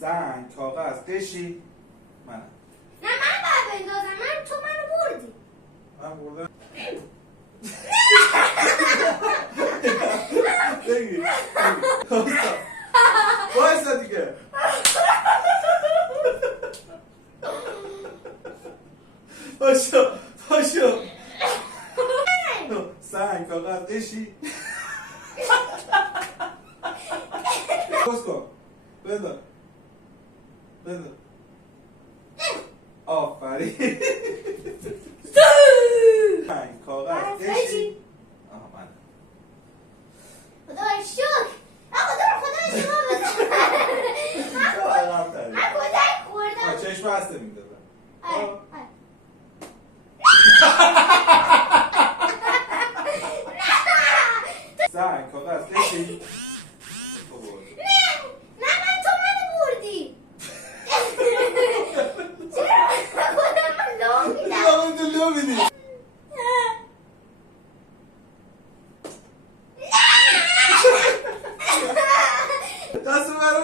سنگ کاغذ قشی منم. نه من باید بندازم. تو منو بردی. من بردم. بگی وایسا دیگه. پاشو سنگ کاغذ قشی باز کن. بنداز آفرین. سنگ کاغذ قشی آها من. خدای شکر. خدای شما بزن. من کدک خوردم. چشم بسته میدازم. سنگ کاغذ قشی. نه من تو منو بردی. چرا من خودم لو میدم؟ یا تو لو میدی. دست برو